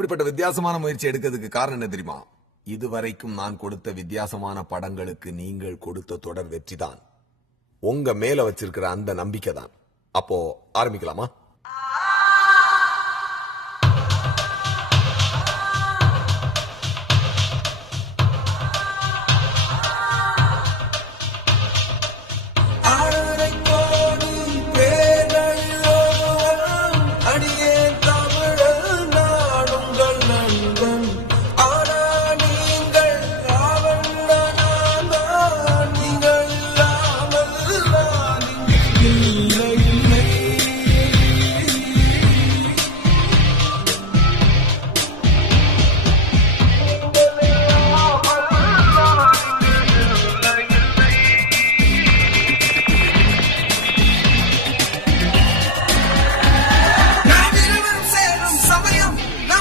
இப்படிப்பட்ட வித்தியாசமான முயற்சி எடுக்கிறதுக்கு காரணம் என்ன தெரியுமா? இதுவரைக்கும் நான் கொடுத்த வித்தியாசமான படங்களுக்கு நீங்கள் கொடுத்த தொடர் வெற்றிதான். உங்க மேல வச்சிருக்கிற அந்த நம்பிக்கை தான். அப்போ ஆரம்பிக்கலாமா?